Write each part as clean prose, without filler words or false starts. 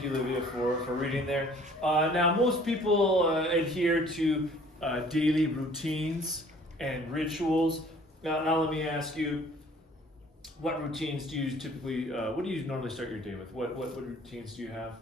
thank you, Olivia, for reading there. Now, most people adhere to daily routines and rituals. Now, let me ask you, what routines do you typically, what do you normally start your day with? What routines do you have?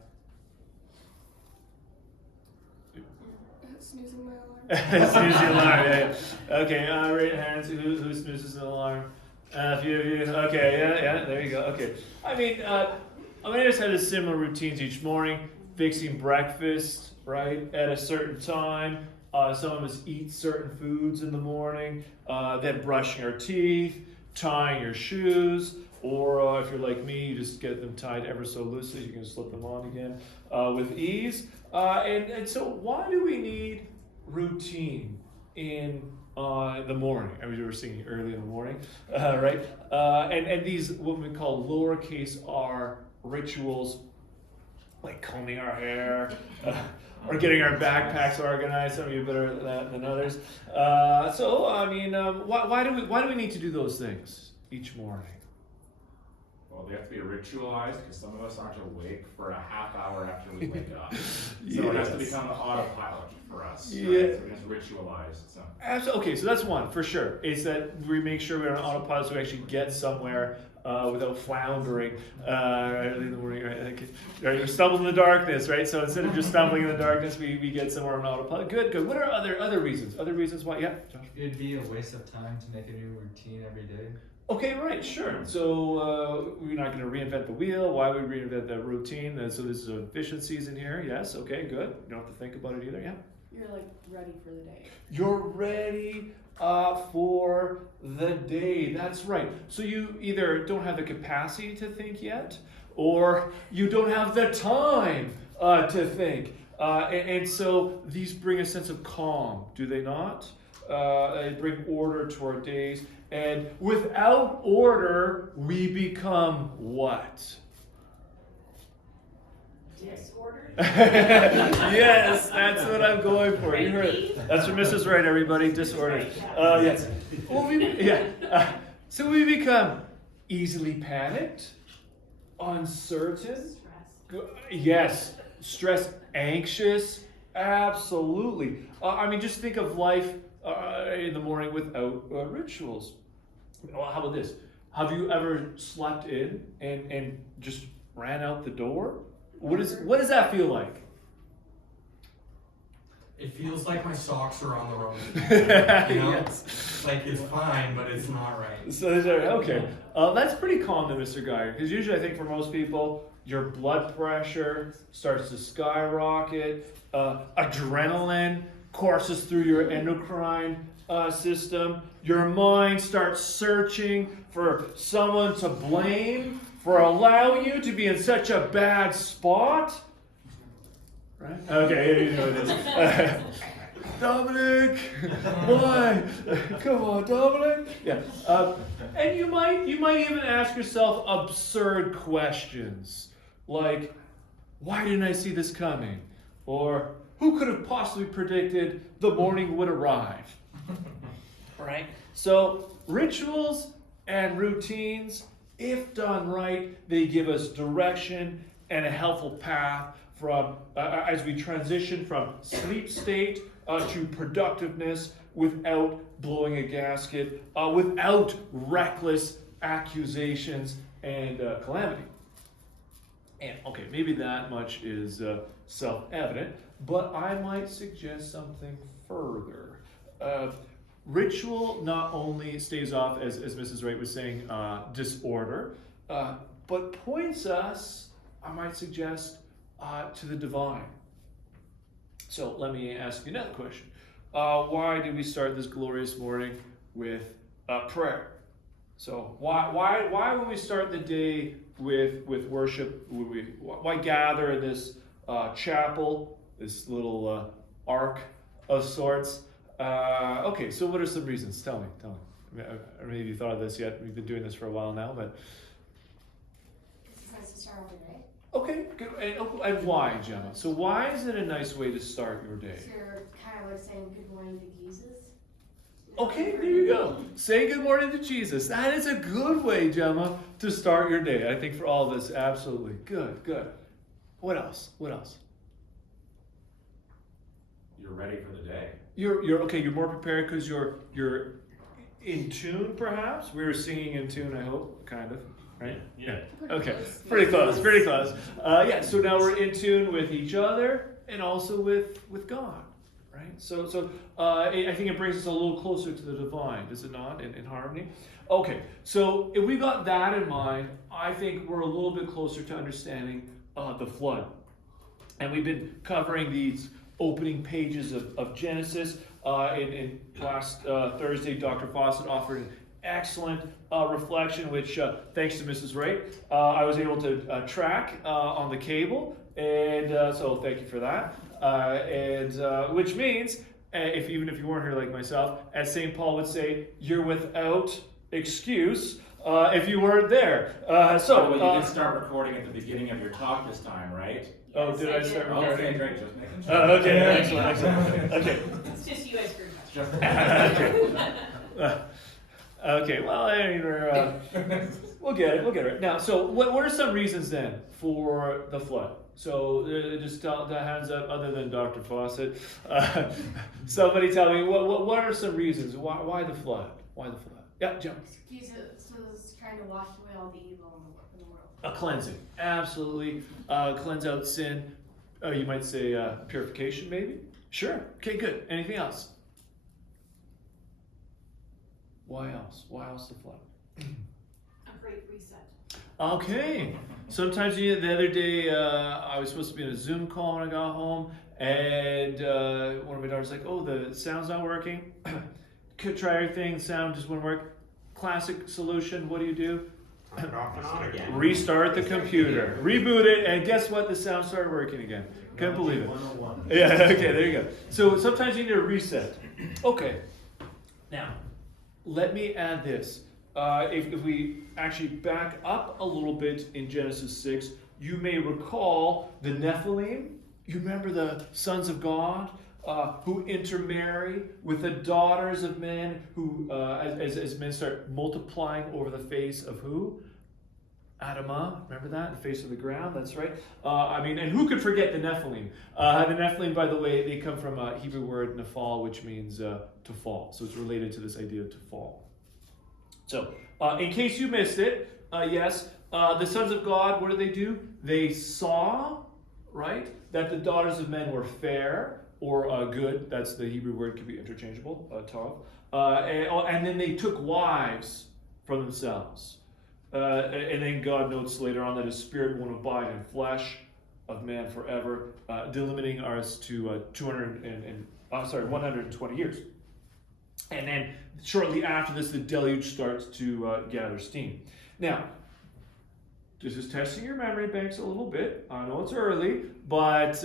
Snoozing my alarm. Snoozing alarm, yeah. Okay, right hands, who snoozes an alarm? A few of you, okay, yeah, there you go, okay. I mean, I just had a similar routines each morning, fixing breakfast, right, at a certain time. Some of us eat certain foods in the morning, then brushing our teeth, tying your shoes, or if you're like me, you just get them tied ever so loosely, you can slip them on again with ease. And so why do we need routine in the morning? I mean, we were singing early in the morning, right? And these, what we call lowercase r rituals, like combing our hair, or getting our backpacks organized. Some of you better at that than others. So, I mean, why do we need to do those things each morning? Well, they have to be ritualized because some of us aren't awake for a half hour after we wake up. So Yes. it has to become an autopilot for us. Right? Yeah. So it's ritualized. So. Absolutely. Okay, so that's one for sure. Is that we make sure we're on autopilot so we actually get somewhere without floundering early in the morning. Right? Okay. Right, we stumble in the darkness, right? So instead of just stumbling in the darkness, we get somewhere on autopilot. Good. What are other reasons? Other reasons why? Yeah, Josh. It'd be a waste of time to make a new routine every day. Okay, right, sure. So we're not going to reinvent the wheel. Why would we reinvent the routine? So there's efficiencies in here. Yes. Okay. Good. You don't have to think about it either. Yeah. You're like ready for the day. You're ready for the day. That's right. So you either don't have the capacity to think yet, or you don't have the time to think. And so these bring a sense of calm, do they not? They bring order to our days. And without order, we become what? Disordered? Yes, that's what I'm going for. You heard it. That's from Mrs. Wright, everybody. Disordered. Yes. So we become easily panicked, uncertain. Yes. Stressed, anxious. Absolutely. I mean, just think of life in the morning without rituals. Well, how about this? Have you ever slept in and just ran out the door? What does that feel like? It feels like my socks are on the road. Yes. Like it's fine, but it's not right. So okay, that's pretty common, Mr. Geyer, because usually I think for most people, your blood pressure starts to skyrocket, adrenaline courses through your endocrine system, your mind starts searching for someone to blame for allowing you to be in such a bad spot. Right? Okay, you know what it is. Dominic, why? Come on, Dominic. Yeah, and you might even ask yourself absurd questions like, "Why didn't I see this coming?" Or "Who could have possibly predicted the morning would arrive?" Right. So rituals and routines, if done right, they give us direction and a helpful path from as we transition from sleep state to productiveness without blowing a gasket, without reckless accusations and calamity. And okay, maybe that much is self-evident, but I might suggest something further. Ritual not only stays off, as Mrs. Wright was saying, disorder, but points us, I might suggest, to the divine. So let me ask you another question. Why did we start this glorious morning with prayer? So why would we start the day with worship? Why gather in this chapel, this little ark of sorts? Okay, so what are some reasons? Tell me. I don't know if you thought of this yet. We've been doing this for a while now, but It's nice to start off the day. okay, good. And why, Gemma? So why is it a nice way to start your day? So you're kind of like saying good morning to Jesus. Okay, there you go. Say good morning to Jesus. That is a good way, Gemma, to start your day. I think for all of us, absolutely. Good. What else? What else? You're ready for the day. You're okay. You're more prepared because you're in tune, perhaps. We were singing in tune. I hope, kind of, right? Yeah. Okay, pretty close, pretty close. Yeah. So now we're in tune with each other and also with God, right? So I think it brings us a little closer to the divine, does it not? In harmony. Okay. So if we got that in mind, I think we're a little bit closer to understanding the flood, and we've been covering these opening pages of Genesis. In last Thursday, Dr. Fawcett offered an excellent reflection, which, thanks to Mrs. Wright, I was able to track on the cable, and so thank you for that. And which means, even if you weren't here like myself, as St. Paul would say, you're without excuse if you weren't there. Well, you did start recording at the beginning of your talk this time, right? Oh, did I start Okay, recording? great. Just making sure. Okay, excellent. Okay. It's just you guys very much. Just Okay, well, I mean, we'll get it. Now, so what are some reasons then for the flood? So just tell the hands up, other than Dr. Fawcett. Somebody tell me, what are some reasons? Why the flood? Why the flood? Yeah, Jim. So it's trying to wash away all the evil in the world. A cleansing, absolutely. Cleanse out sin. You might say purification, maybe? Sure. Okay, good. Anything else? Why else? Why else the flood? A great reset. Okay. Sometimes the other day, I was supposed to be in a Zoom call when I got home, and one of my daughters was like, "Oh, the sound's not working." Could try everything, sound just wouldn't work. Classic solution. What do? Turn it off and on again. Restart the computer, reboot it, and guess what? The sound started working again. Couldn't believe it. Yeah. Okay. There you go. So sometimes you need a reset. Okay. Now, let me add this. If we actually back up a little bit in Genesis 6, you may recall the Nephilim. You remember the sons of God who intermarry with the daughters of men who, as men start multiplying over the face of who? Adamah, remember that? The face of the ground, that's right. And who could forget the Nephilim? The Nephilim, by the way, they come from a Hebrew word, nephal, which means to fall. So it's related to this idea of to fall. So, in case you missed it, yes, the sons of God, what do? They saw, right, that the daughters of men were fair or good. That's the Hebrew word, could be interchangeable, tov. And then they took wives for themselves. And then God notes later on that his spirit won't abide in flesh of man forever, delimiting ours to 120 years. And then shortly after this, the deluge starts to gather steam. Now, this is testing your memory banks a little bit. I know it's early, but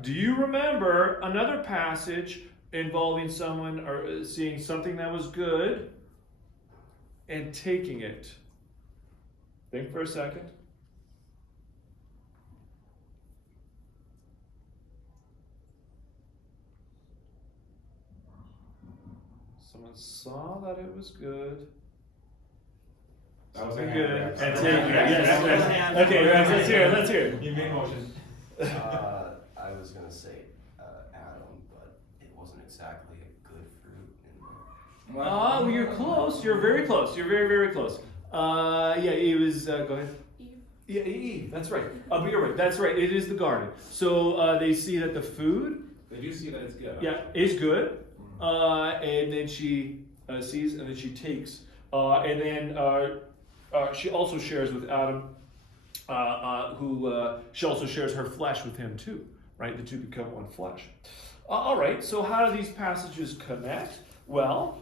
do you remember another passage involving someone or seeing something that was good and taking it? Think for a second. Someone saw that it was good. That was a Good. hand. And take it. Yes. Okay, let's hear it. Let's hear it. You made motion. I was gonna say Adam, but it wasn't exactly a good fruit in there. Oh, you're close. You're very close. You're very, very close. Yeah, it was. Go ahead. Eve. Yeah, Eve. That's right. But you're right. That's right. It is the garden. So they see that the food, They do see that it's good. yeah, is good. And then she sees, and then she takes, and then she also shares with Adam, who she also shares her flesh with him too. Right, the two become one flesh. All right. So how do these passages connect? Well,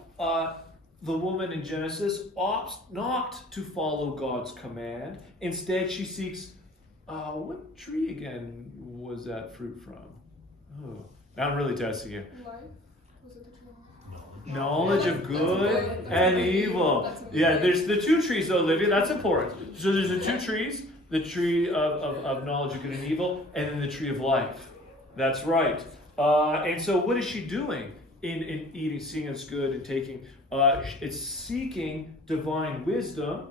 the woman in Genesis opts not to follow God's command. Instead, she seeks. What tree again was that fruit from? Oh, now I'm really testing you. Life? Was it the tree? Knowledge of good and evil. Yeah, there's the two trees, Olivia. That's important. So there's the two trees: the tree of knowledge of good and evil, and then the tree of life. That's right. And so, what is she doing in eating, seeing it's good, and taking? It's seeking divine wisdom.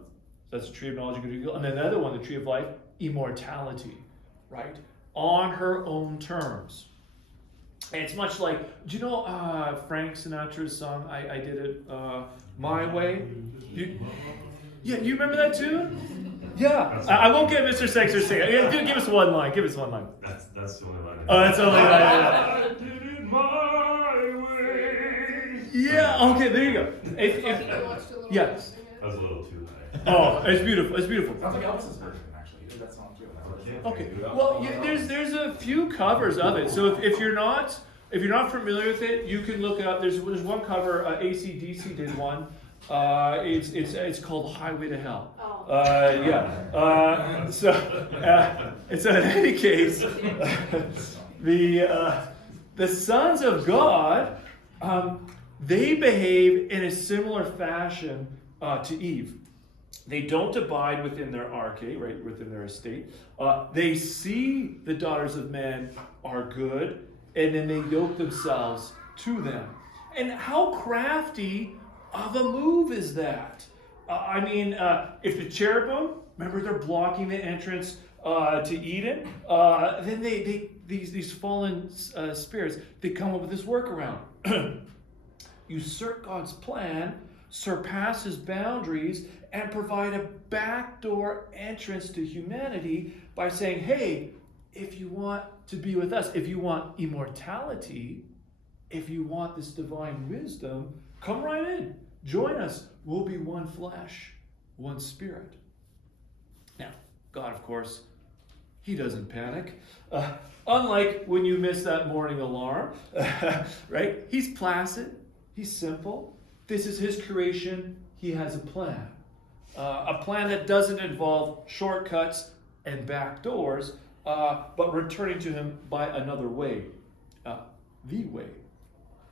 That's the tree of knowledge of good and evil. And then the other one, the tree of life, immortality. right? On her own terms. And it's much like, do you know Frank Sinatra's song, I Did It My Way? Yeah, you remember that tune? Yeah. I won't get Mr. Sexer to sing it. Yeah, give us one line. Give us one line. That's the only line. Oh, that's the only line. I did it my way. Yeah, okay, there you go. Yeah. That was a little too high. Oh, it's beautiful. It's beautiful. Sounds like Elvis's version, actually. He did that song too. Okay. Well, there's a few covers of it. So if you're not familiar with it, you can look it up. There's one cover. AC/DC did one. It's called Highway to Hell. Yeah. So in any case, the sons of God, they behave in a similar fashion to Eve. They don't abide within their arche, right, within their estate. They see the daughters of men are good, and then they yoke themselves to them. And how crafty of a move is that? If the cherubim, remember they're blocking the entrance to Eden, then these fallen spirits, they come up with this workaround. Usurp God's plan, surpass his boundaries, and provide a backdoor entrance to humanity by saying, hey, if you want to be with us, if you want immortality, if you want this divine wisdom, come right in. Join us. We'll be one flesh, one spirit. Now, God, of course, he doesn't panic. Unlike when you miss that morning alarm, right? He's placid. He's simple. This is his creation. He has a plan. A plan that doesn't involve shortcuts and back doors, but returning to him by another way, the way.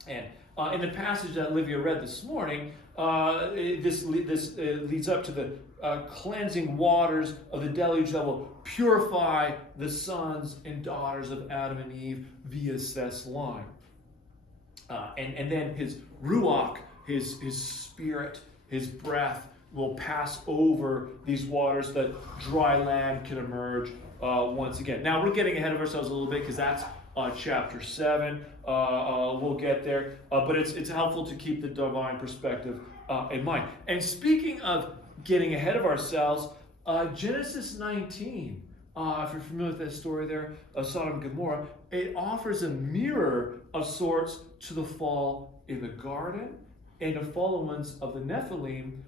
And in the passage that Olivia read this morning, this leads up to the cleansing waters of the deluge that will purify the sons and daughters of Adam and Eve via Seth's line. And then his ruach, his spirit, his breath will pass over these waters that dry land can emerge once again. Now we're getting ahead of ourselves a little bit because that's chapter 7. We'll get there, but it's helpful to keep the divine perspective in mind. And speaking of getting ahead of ourselves, Genesis 19, if you're familiar with that story there of Sodom and Gomorrah, it offers a mirror of sorts to the fall in the garden and the followings of the Nephilim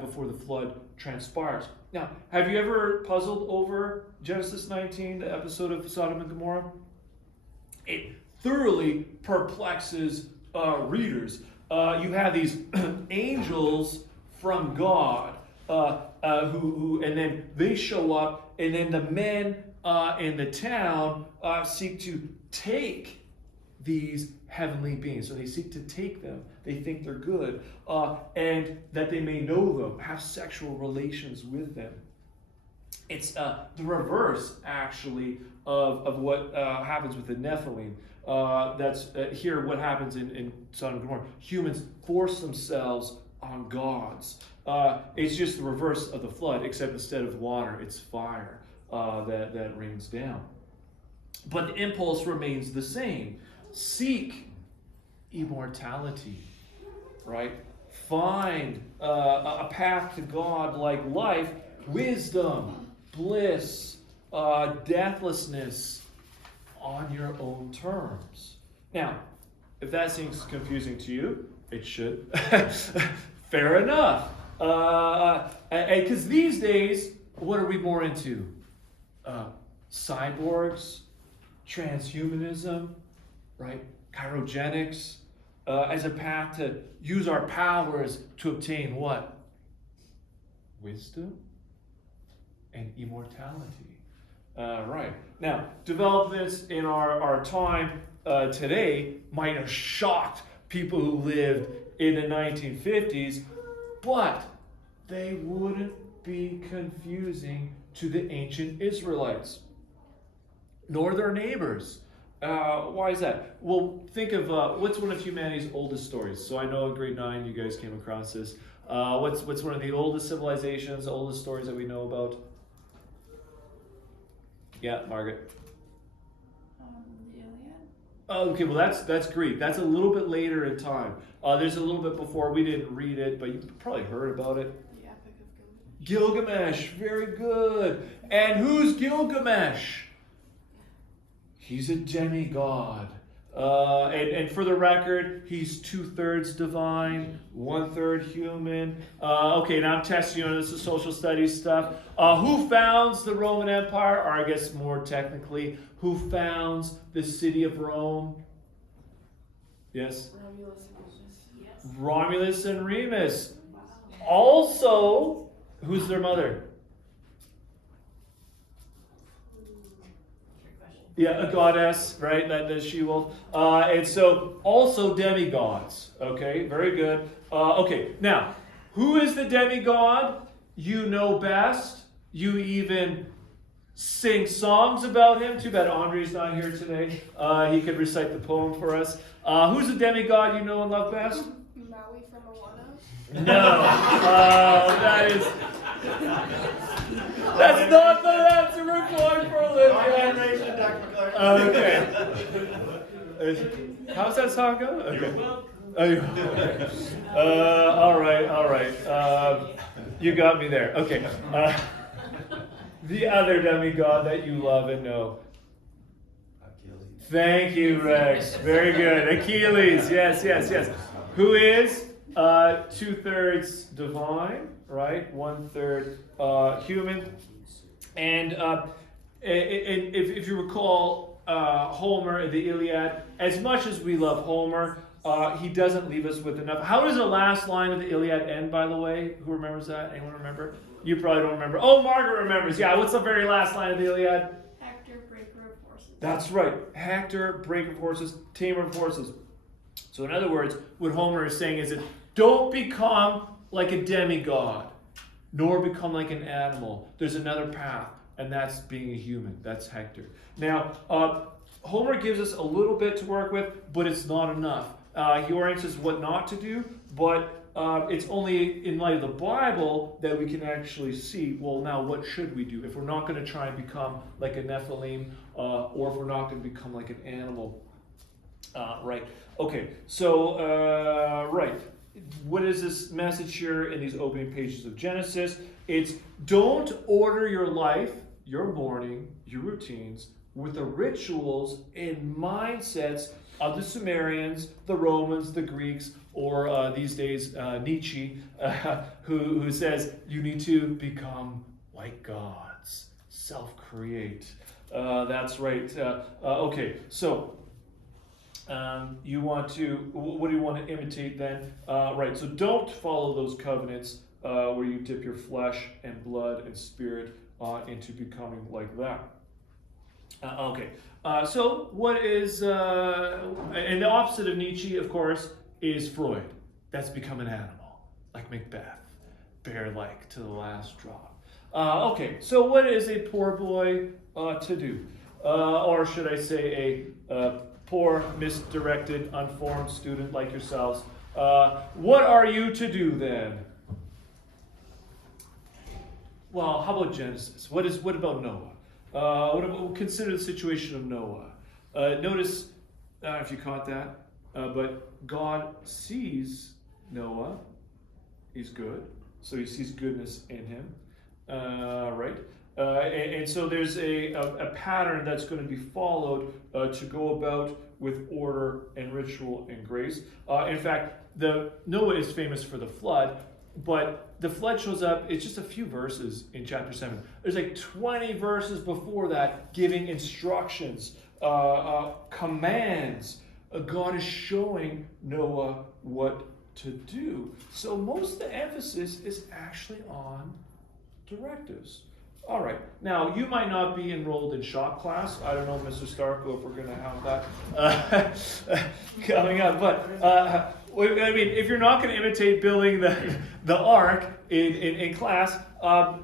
before the flood transpires. Now, have you ever puzzled over Genesis 19, the episode of Sodom and Gomorrah? It thoroughly perplexes readers. You have these angels from God who, and then they show up, and then the men in the town seek to take these heavenly beings. So they seek to take them. They think they're good, and that they may know them, have sexual relations with them. It's the reverse, actually, of what happens with the Nephilim. That's here what happens in Sodom and Gomorrah. Humans force themselves on gods. It's just the reverse of the flood, except instead of water, it's fire that rains down. But the impulse remains the same. Seek immortality, right? Find a path to God like life, wisdom, bliss, deathlessness on your own terms. Now, if that seems confusing to you, it should. Fair enough. Because these days, what are we more into? Cyborgs, transhumanism, right? Cryogenics, as a path to use our powers to obtain what? Wisdom and immortality. Right. Now, developments in our time today might have shocked people who lived in the 1950s, but they wouldn't be confusing to the ancient Israelites, nor their neighbors. Why is that? Well, think of what's one of humanity's oldest stories. So I know in grade 9 you guys came across this. What's one of the oldest civilizations, the oldest stories that we know about? Yeah, Margaret. The Iliad? Oh, okay, well that's Greek. That's a little bit later in time. There's a little bit before. We didn't read it, but you've probably heard about it. The Epic of Gilgamesh. Gilgamesh, very good. And who's Gilgamesh? He's a demigod. And for the record, he's 2/3 divine, 1/3 human. Okay, now I'm testing you on this is social studies stuff. Who founds the Roman Empire? Or I guess more technically, who founds the city of Rome? Yes? Romulus and Remus. Yes. Romulus and Remus. Wow. Also, who's their mother? Trick question. Yeah, a goddess, right? That she-wolf. And so also demigods. Okay, very good. Okay, now, who is the demigod? You know best. You even sing songs about him. Too bad Andre's not here today. He could recite the poem for us. Who's the demigod you know and love best? Maui from Moana. No. That is... That's not the answer we're going for, Olivia. Okay. How's that song go? Okay. All right. You got me there. Okay. The other demigod that you love and know. Achilles. Thank you, Rex. Very good. Achilles. Yes. Who is 2/3 divine, right? 1/3 human. And if you recall Homer in the Iliad, as much as we love Homer, he doesn't leave us with enough. How does the last line of the Iliad end, by the way? Who remembers that? Anyone remember? You probably don't remember. Oh, Margaret remembers. Yeah, what's the very last line of the Iliad? Hector, breaker of horses. That's right. Hector, breaker of horses, tamer of horses. So in other words, what Homer is saying is that don't become like a demigod, nor become like an animal. There's another path, and that's being a human. That's Hector. Now, Homer gives us a little bit to work with, but it's not enough. He orients us what not to do, but it's only in light of the Bible that we can actually see, well, now what should we do if we're not going to try and become like a Nephilim, or if we're not going to become like an animal. Right. Okay. So, right. What is this message here in these opening pages of Genesis? It's don't order your life, your morning, your routines with the rituals and mindsets of the Sumerians, the Romans, the Greeks, or these days Nietzsche, who says you need to become like gods, self-create. That's right. Okay, so you want to, what do you want to imitate then? Right, so don't follow those covenants where you dip your flesh and blood and spirit into becoming like that. Okay, so what is, and the opposite of Nietzsche, of course, is Freud. That's become an animal, like Macbeth, bear-like to the last drop. Okay, so what is a poor boy to do? Or should I say a poor, misdirected, unformed student like yourselves? What are you to do then? Well, how about Genesis? What about Noah? Consider the situation of Noah. Notice, I don't know if you caught that, but God sees Noah. He's good, so he sees goodness in him, right? And so there's a pattern that's going to be followed to go about with order and ritual and grace. In fact, Noah is famous for the flood, but the flood shows up, it's just a few verses in chapter 7. There's like 20 verses before that giving instructions, commands. God is showing Noah what to do. So most of the emphasis is actually on directives. All right. Now, you might not be enrolled in shop class. I don't know, Mr. Starko, if we're going to have that coming up. But, I mean, if you're not going to imitate building the ark in class, how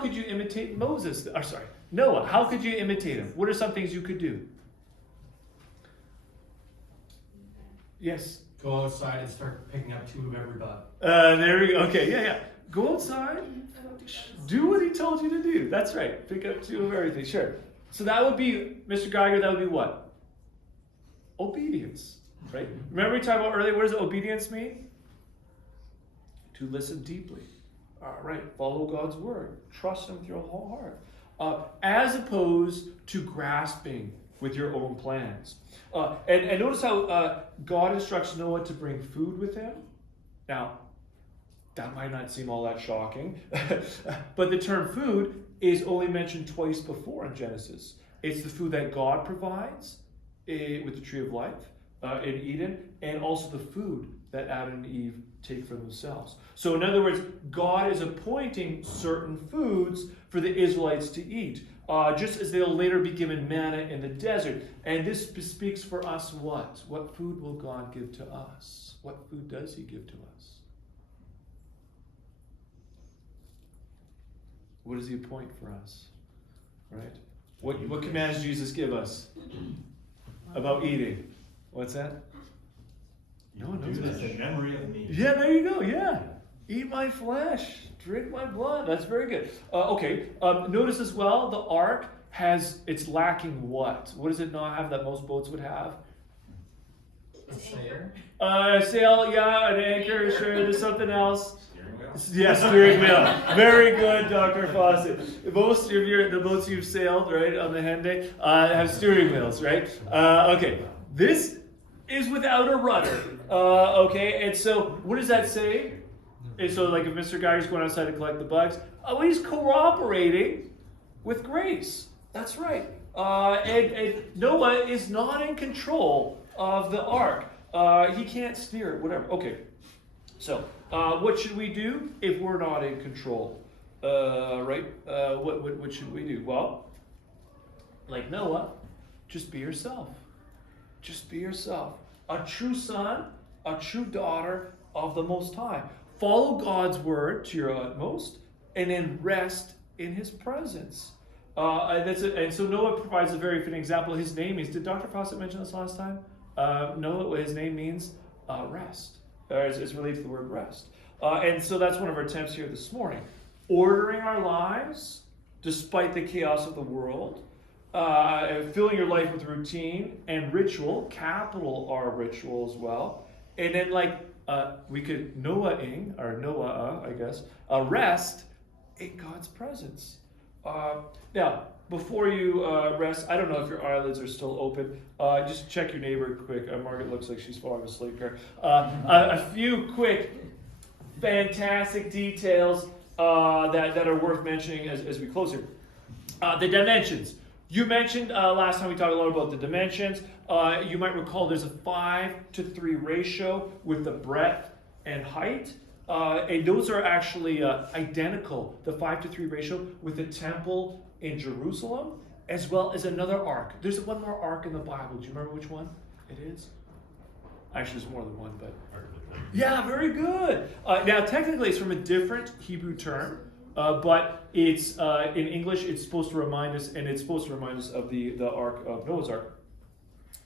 could you imitate Moses? Or sorry, Noah. How could you imitate him? What are some things you could do? Yes. Go outside and start picking up two of every bug. There we go. Okay, yeah. Go outside. Do what he told you to do. That's right. Pick up two of everything. Sure. So that would be, Mr. Geiger, that would be what? Obedience. Right? Remember we talked about earlier, what does obedience mean? To listen deeply. All right. Follow God's word. Trust him with your whole heart. As opposed to grasping with your own plans. And notice how God instructs Noah to bring food with him. Now, that might not seem all that shocking, but the term food is only mentioned twice before in Genesis. It's the food that God provides with the tree of life in Eden, and also the food that Adam and Eve take for themselves. So in other words, God is appointing certain foods for the Israelites to eat, just as they'll later be given manna in the desert. And this speaks for us what? What food will God give to us? What food does he give to us? What does he appoint for us? Right? What commands Jesus give us about eating? What's that? You No one knows do this that. in memory of me. Yeah, there you go. Yeah. Eat my flesh, drink my blood. That's very good. Okay. Notice as well, the ark it's lacking what? What does it not have that most boats would have? Sail? Sail, yeah, an anchor, sure. There's something else. Steering wheel? Yes, steering wheel. Very good, Dr. Fawcett. Most of the boats you've sailed, right, on the Henday, have steering wheels, right? Okay. This is without a rudder. Okay, and so what does that say? And so, like, if Mr. Geiger's going outside to collect the bugs, he's cooperating with grace. That's right. And Noah is not in control of the ark. He can't steer it, whatever. Okay. So, what should we do if we're not in control? Right? What should we do? Well, like Noah, just be yourself. Just be yourself. A true son, a true daughter of the Most High. Follow God's word to your utmost, and then rest in his presence. And so Noah provides a very fitting example. His name is, did Dr. Fawcett mention this last time? Noah, his name means rest. It's related to the word rest. And so that's one of our attempts here this morning. Ordering our lives despite the chaos of the world. Filling your life with routine and ritual, capital R ritual as well. And then we could Noah-ing, or Noah, I guess, rest in God's presence. Now, before you rest, I don't know if your eyelids are still open. Just check your neighbor quick. Margaret looks like she's falling asleep here. A few quick, fantastic details that are worth mentioning as we close here. The dimensions. You mentioned last time we talked a lot about the dimensions. You might recall there's a 5-to-3 ratio with the breadth and height. And those are actually identical, the 5-to-3 ratio, with the temple in Jerusalem, as well as another ark. There's one more ark in the Bible. Do you remember which one it is? Actually, there's more than one, but... Yeah, very good. Now, technically, it's from a different Hebrew term. But it's in English. It's supposed to remind us, and it's supposed to remind us of the Ark of Noah's Ark.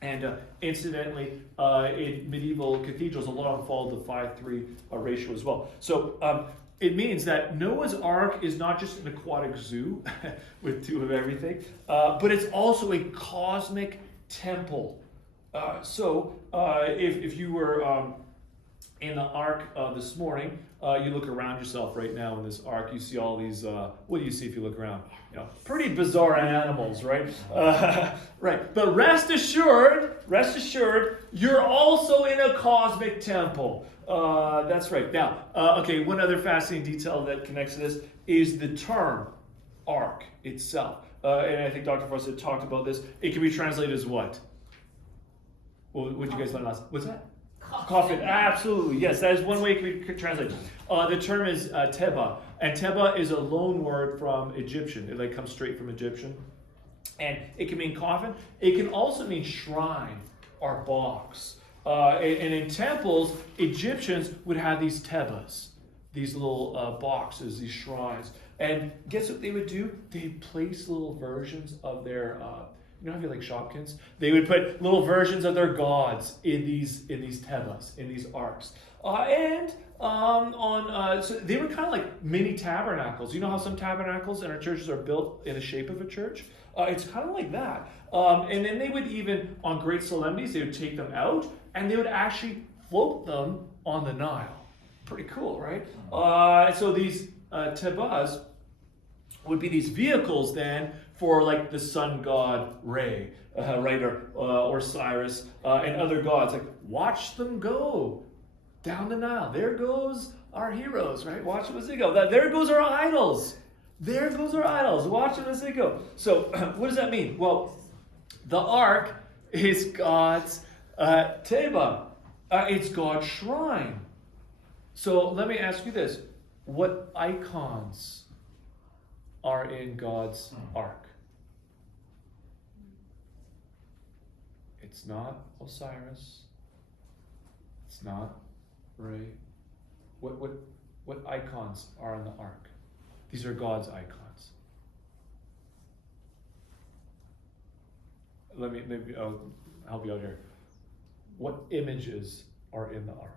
And incidentally, in medieval cathedrals, a lot of them followed the 5-3 ratio as well. So it means that Noah's Ark is not just an aquatic zoo with two of everything, but it's also a cosmic temple. So if you were in the ark this morning, you look around yourself right now in this ark, you see all these, what do you see if you look around? Pretty bizarre animals, right? Right. But rest assured, you're also in a cosmic temple. That's right. Now, okay, one other fascinating detail that connects to this is the term ark itself. And I think Dr. Fawcett talked about this. It can be translated as what? What did you guys learn last? What's that? Coffin, absolutely. Yes, that is one way it can be translated. The term is teba, and teba is a loan word from Egyptian. It comes straight from Egyptian. And it can mean coffin. It can also mean shrine or box. And in temples, Egyptians would have these tebas, these little boxes, these shrines. And guess what they would do? They'd place little versions of their You know how you like Shopkins? They would put little versions of their gods in these tebas, in these arks. So they were kind of like mini tabernacles. You know how some tabernacles in our churches are built in the shape of a church? It's kind of like that. And then they would even, on great solemnities, they would take them out and they would actually float them on the Nile. Pretty cool, right? So these tebas would be these vehicles then for like the sun god Re, right, or Cyrus and other gods. Like, watch them go down the Nile. There goes our heroes, right? Watch them as they go. There goes our idols. There goes our idols. Watch them as they go. So what does that mean? Well, the ark is God's teba. It's God's shrine. So let me ask you this. What icons are in God's ark? It's not Osiris. It's not Ray. What icons are in the ark? These are God's icons. Maybe I'll help you out here. What images are in the ark?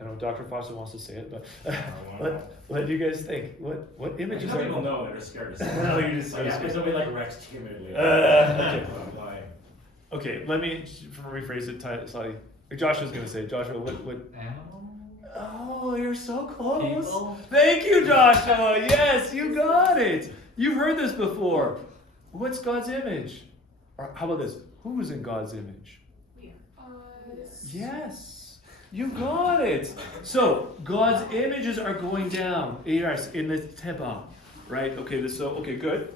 I know Dr. Foster wants to say it, but what do you guys think? What images Some are? people know that are scared to say No, it. you just. Like, after somebody like Rex timidly. Okay. I'm like, Okay, let me rephrase it slightly. Like Joshua's gonna say, Joshua, what? Animal? Oh, you're so close. People? Thank you, Joshua. Yes, you got it. You've heard this before. What's God's image? Or how about this? Who is in God's image? Yes, you got it. So God's images are going down. Yes, in the teba, right? Okay, okay, good.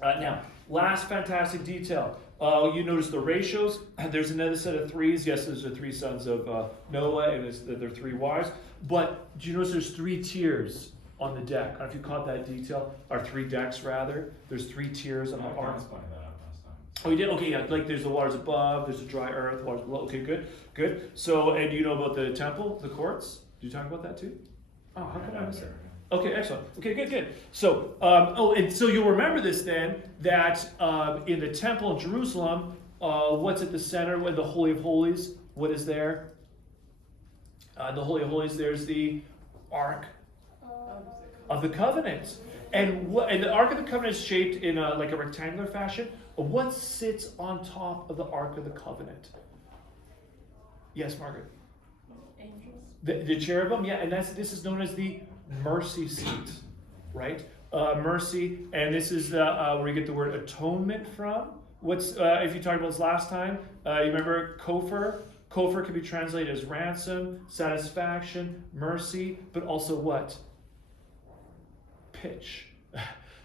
Now, last fantastic detail. You notice the ratios. There's another set of threes. Yes, those are three sons of Noah, and they're three wives. But do you notice there's three tiers on the deck? I don't know if you caught that detail. Or three decks, rather. There's three tiers on the ark. explain that out last time. Oh, you did? Okay, yeah. Like there's the waters above, there's the dry earth, waters below. Okay, good. So, and do you know about the temple, the courts? Did you talk about that too? Oh, how come I missed it? Okay, excellent. Okay, good. So, and so you'll remember this then, that in the temple in Jerusalem, what's at the center, where the Holy of Holies, what is there? The Holy of Holies, there's the Ark of the Covenant. And the Ark of the Covenant is shaped in like a rectangular fashion. What sits on top of the Ark of the Covenant? Yes, Margaret? Angels. The cherubim, yeah, and this is known as the mercy seat, right? Mercy, and this is where you get the word atonement from. What's if you talked about this last time? You remember kofar? Kofar can be translated as ransom, satisfaction, mercy, but also what? Pitch.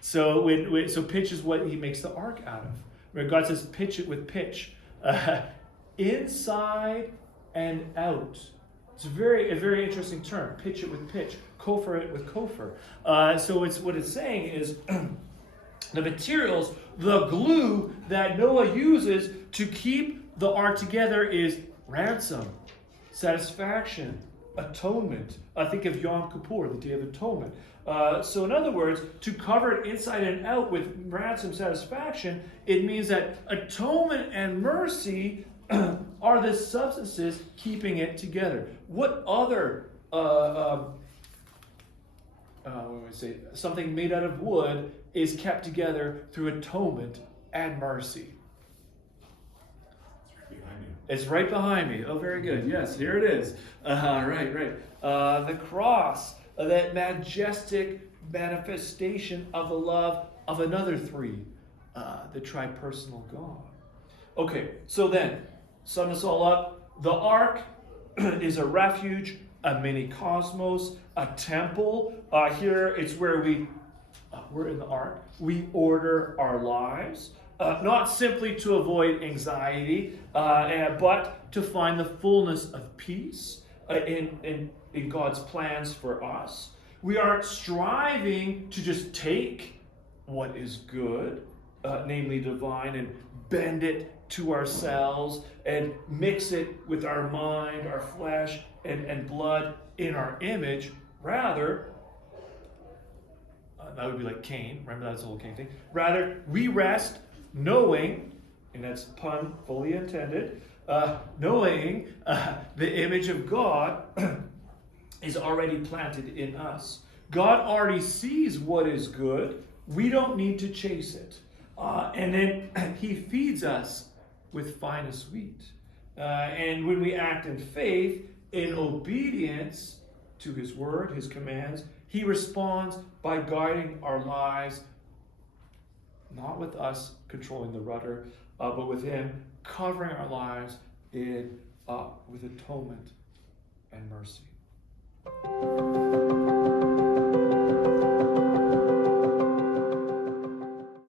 So so pitch is what he makes the ark out of. Where God says, pitch it with pitch, inside and out. It's a very interesting term. Pitch it with pitch. Kofar it with kofar. So it's what it's saying is the materials, the glue that Noah uses to keep the ark together is ransom, satisfaction, atonement. Think of Yom Kippur, the Day of Atonement. So in other words, to cover it inside and out with ransom satisfaction, it means that atonement and mercy are the substances keeping it together. What other something made out of wood is kept together through atonement and mercy? Behind you. It's right behind me. Oh, very good. Yes, here it is. Right. The cross, that majestic manifestation of the love of another three, the tripersonal God. Okay, so then, sum this all up. The ark is a refuge, a mini cosmos, a temple. Here it's where we're in the ark. We order our lives, not simply to avoid anxiety, but to find the fullness of peace in God's plans for us. We aren't striving to just take what is good, namely divine, and bend it to ourselves and mix it with our mind, our flesh, and blood in our image. Rather, that would be like Cain. Remember that's the whole Cain thing. Rather, we rest knowing, and that's pun fully intended, knowing the image of God is already planted in us. God already sees what is good. We don't need to chase it. And then he feeds us with finest wheat. And when we act in faith, in obedience to his word, his commands, he responds by guiding our lives, not with us controlling the rudder, but with him covering our lives with atonement and mercy.